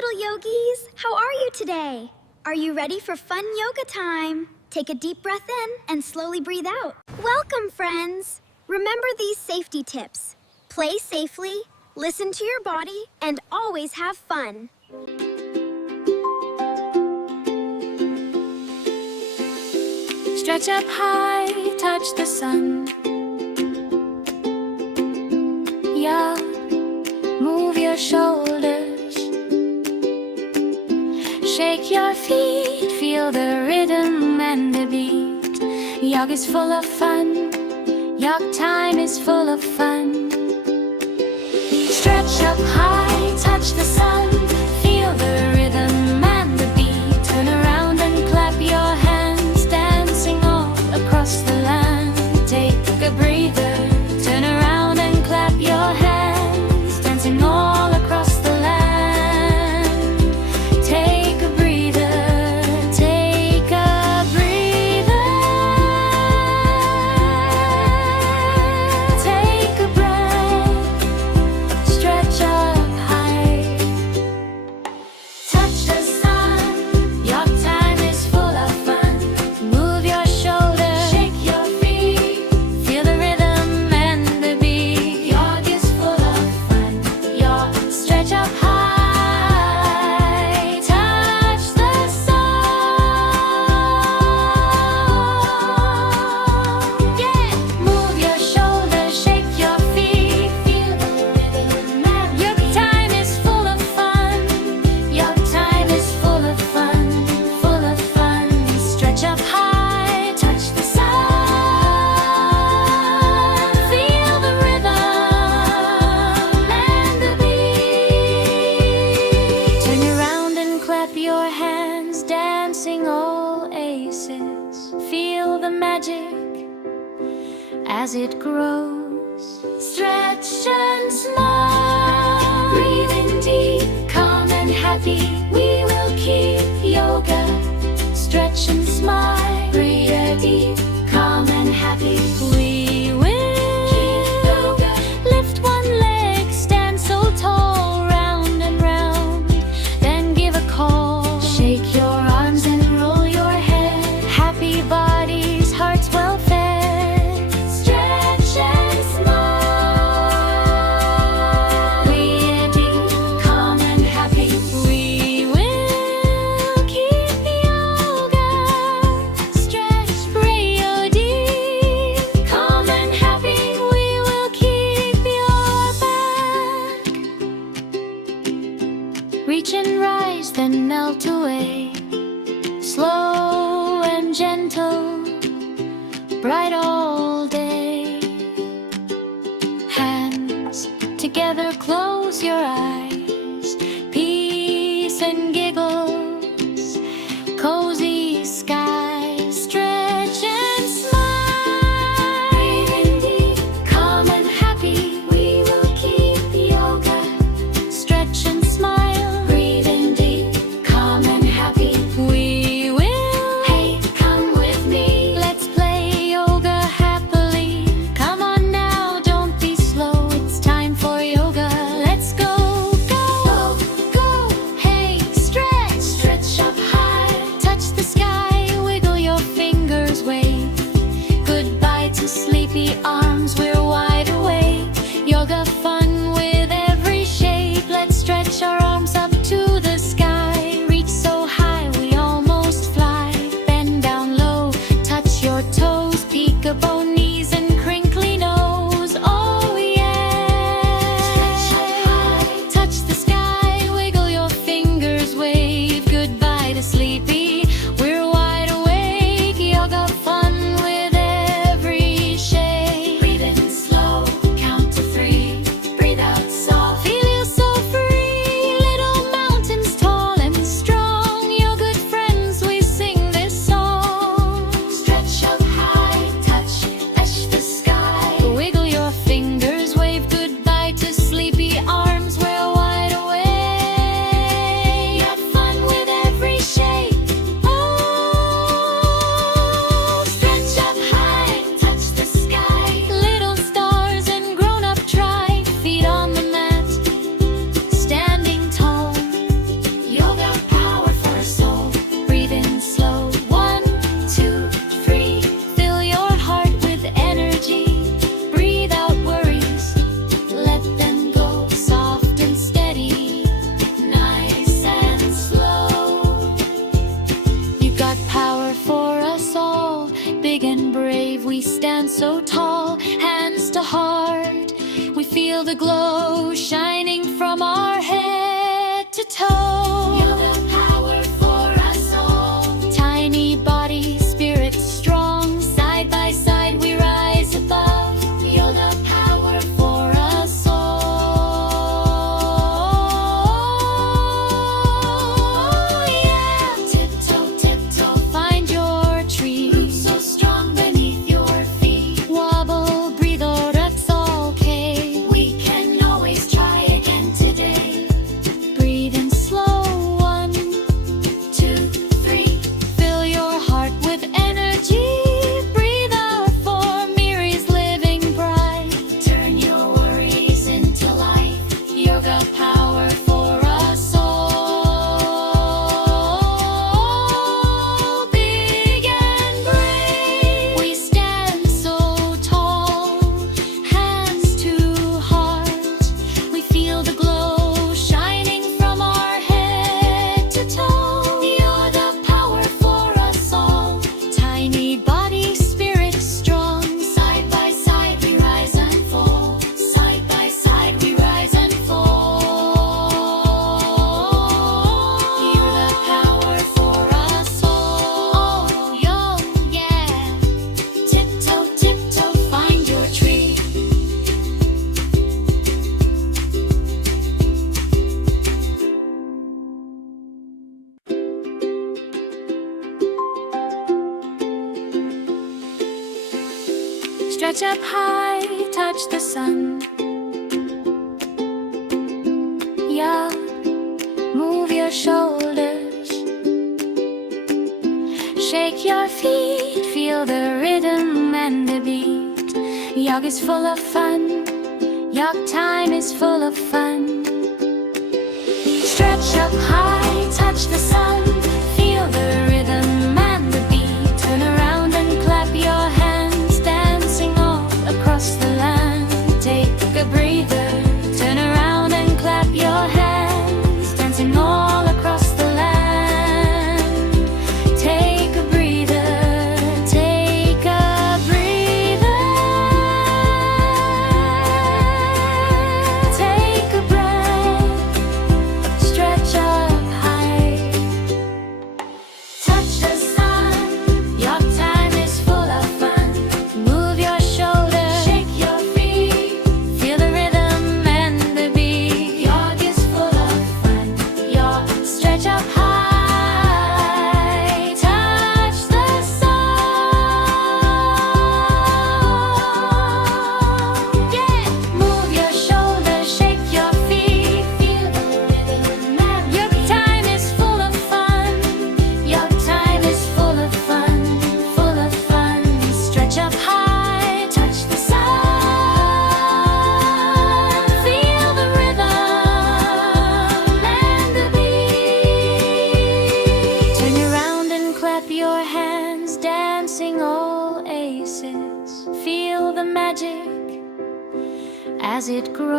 little yogis. How are you today? Are you ready for fun yoga time? Take a deep breath in and slowly breathe out. Welcome, friends. Remember these safety tips. Play safely, listen to your body, and always have fun. Stretch up high, touch the sun. Yeah, move your shoulders. Shake your feet, feel the rhythm and the beat. Yoga's full of fun. Yoga time is full of fun. Stretch up high, touch the sun. Feel the rhythm and the beat. Turn around and clap your hands, dancing all across the land. Take a breather. Turn around and clap your hands, dancing all across the land. Take a breather. Take a breather. Take a breath. Stretch up high. Touch the sun. Your time is full of fun. Move your shoulders. Shake your feet. Feel the rhythm and the beat. Yoga is full of fun. Yoga. Stretch up high. Touch the sun. Yeah. Move your shoulders. Shake your feet. Feel the rhythm and your time is full of fun. Your time is full of fun. Full of fun. Stretch up high. Touch the sun. Feel the rhythm and the beat. Turn around and clap your hands, dancing all aces. Feel the magic as it grows. Stretch and smile. Breathe in deep, calm and happy. We will keep yoga. Stretch and smile. Breathe deep, calm and happy. We will keep yoga. Lift one leg, stand so tall, round and round. Then give a call. Shake your arms and roll your head. Happy bodies, hearts well fed. Stretch and smile. Breathe deep, calm and happy. We will keep yoga. Stretch, breathe deep, calm and happy. We will keep your back. Reach and rise, then melt away. Slow and gentle, bright all day. Hands together, close your eyes. Peace and giggles, cozy skies. Stretch and smile. Breathe in deep, calm and happy. We will keep yoga. Stretch and smile. Breathe in deep, calm and happy. We will. Hey, come with me. Let's play yoga happily. Come on now, don't be slow. It's time for yoga. Let's go. feel the glow shining from our head to toe. Feel the power for us all. Tiny body, spirit strong. Side by side we rise above. Feel the power for us all. Yeah. Tiptoe, tiptoe, find your tree. Roots so strong beneath your feet. Wobble, breathe, oh, that's okay. We can always try again today. Breathe in slow, 1, 2, 3. Fill your heart with energy. Breathe out for Miri's living bright. Turn your worries into light. Yoga power for us all. Big and brave, we stand so tall. Hands to heart, we feel the glow shining from our head to toe. You're the power for us all. Tiny body, spirit strong. Side by side we rise and fall. Side by side we rise and fall. You're the power for us all. Yo, yeah. Tiptoe, tiptoe, find your tree. Stretch up high, touch the sun. Yeah, move your shoulders. Shake your feet, feel the rhythm and the beat. Yoga is full of fun. Yoga time is full of fun. Stretch up high, touch the sun.